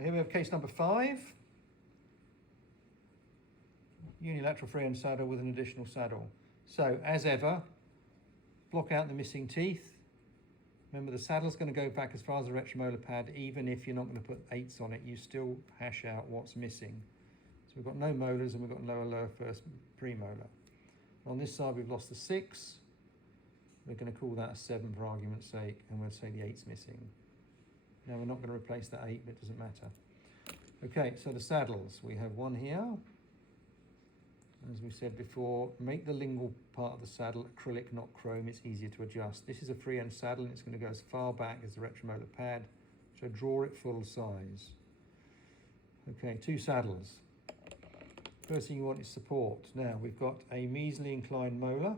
Right, here we have case number 5. Unilateral freehand saddle with an additional saddle. So, as ever, block out the missing teeth. Remember, the saddle's going to go back as far as the retromolar pad. Even if you're not going to put 8s on it, you still hash out what's missing. So we've got no molars and we've got lower first premolar. On this side, we've lost the 6. We're going to call that a 7 for argument's sake, and we'll say the 8's missing. Now, we're not going to replace that 8, but it doesn't matter. Okay, so the saddles. We have one here. As we said before, make the lingual part of the saddle acrylic, not chrome. It's easier to adjust. This is a freehand saddle, and it's going to go as far back as the retromolar pad. So draw it full size. Okay, 2 saddles. First thing you want is support. Now, we've got a mesially inclined molar,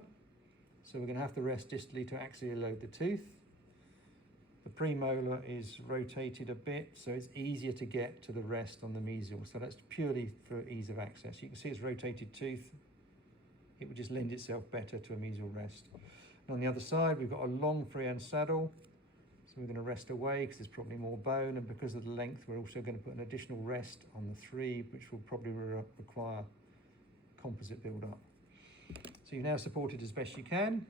so we're going to have to rest distally to axially load the tooth. The premolar is rotated a bit, so it's easier to get to the rest on the mesial. So that's purely for ease of access. You can see it's rotated tooth. It would just lend itself better to a mesial rest. And on the other side, we've got a long freehand saddle. So we're going to rest away because there's probably more bone, and because of the length, we're also going to put an additional rest on the 3, which will probably require composite build-up. So you've now supported as best you can.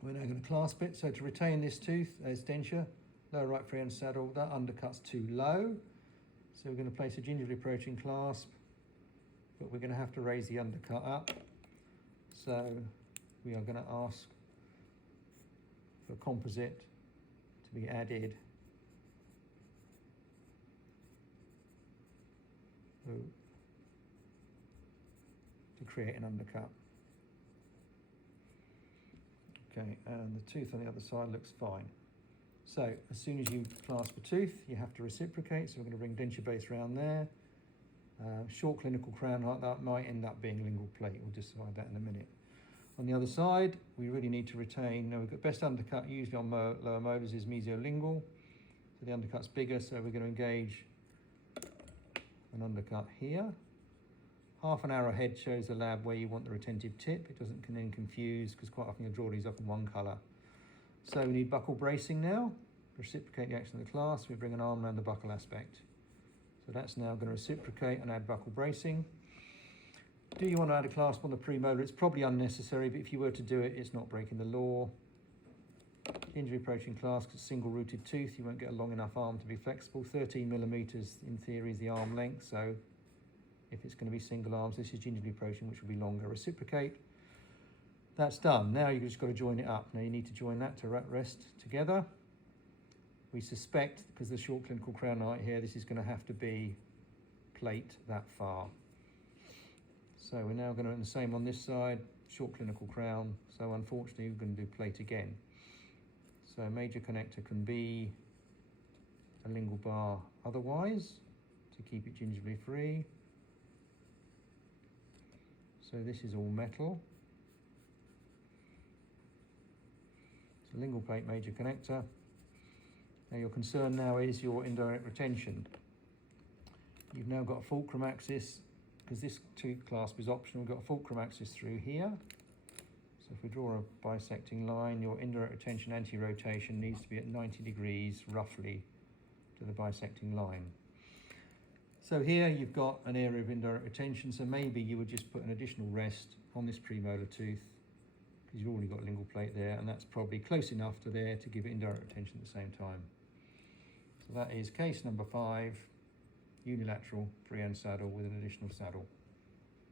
We're now going to clasp it. So to retain this tooth, there's denture, lower right freehand saddle. That undercut's too low. So we're going to place a gingerly approaching clasp, but we're going to have to raise the undercut up. So we are going to ask for composite to be added to create an undercut. Okay, and the tooth on the other side looks fine. So as soon as you clasp a tooth, you have to reciprocate. So we're going to bring denture base around there. Short clinical crown height, that might end up being lingual plate. We'll decide that in a minute. On the other side, we really need to retain, now we've got best undercut usually on lower molars is mesiolingual. So the undercut's bigger, so we're going to engage an undercut here. Half an arrowhead shows the lab where you want the retentive tip. It doesn't then confuse, because quite often you'll draw these up in one colour. So we need buckle bracing now. Reciprocate the action of the clasp. We bring an arm around the buckle aspect. So that's now going to reciprocate and add buckle bracing. Do you want to add a clasp on the premolar? It's probably unnecessary, but if you were to do it, it's not breaking the law. Gingerly approaching clasp, it's a single rooted tooth. You won't get a long enough arm to be flexible. 13 millimeters in theory is the arm length, so if it's going to be single arms, this is gingerly approaching, which will be longer. Reciprocate. That's done. Now you've just got to join it up. Now you need to join that to rest together. We suspect, because of the short clinical crown height here, this is going to have to be plate that far. So we're now going to, and the same on this side, short clinical crown. So unfortunately, we're going to do plate again. So a major connector can be a lingual bar otherwise, to keep it gingerly free. So this is all metal. So lingual plate, major connector. Now your concern now is your indirect retention. You've now got a fulcrum axis, because this tooth clasp is optional. We've got a fulcrum axis through here. So if we draw a bisecting line, your indirect retention anti-rotation needs to be at 90 degrees roughly to the bisecting line. So here you've got an area of indirect retention, so maybe you would just put an additional rest on this premolar tooth, because you've already got a lingual plate there, and that's probably close enough to there to give it indirect retention at the same time. So that is case number 5, unilateral freehand saddle with an additional saddle.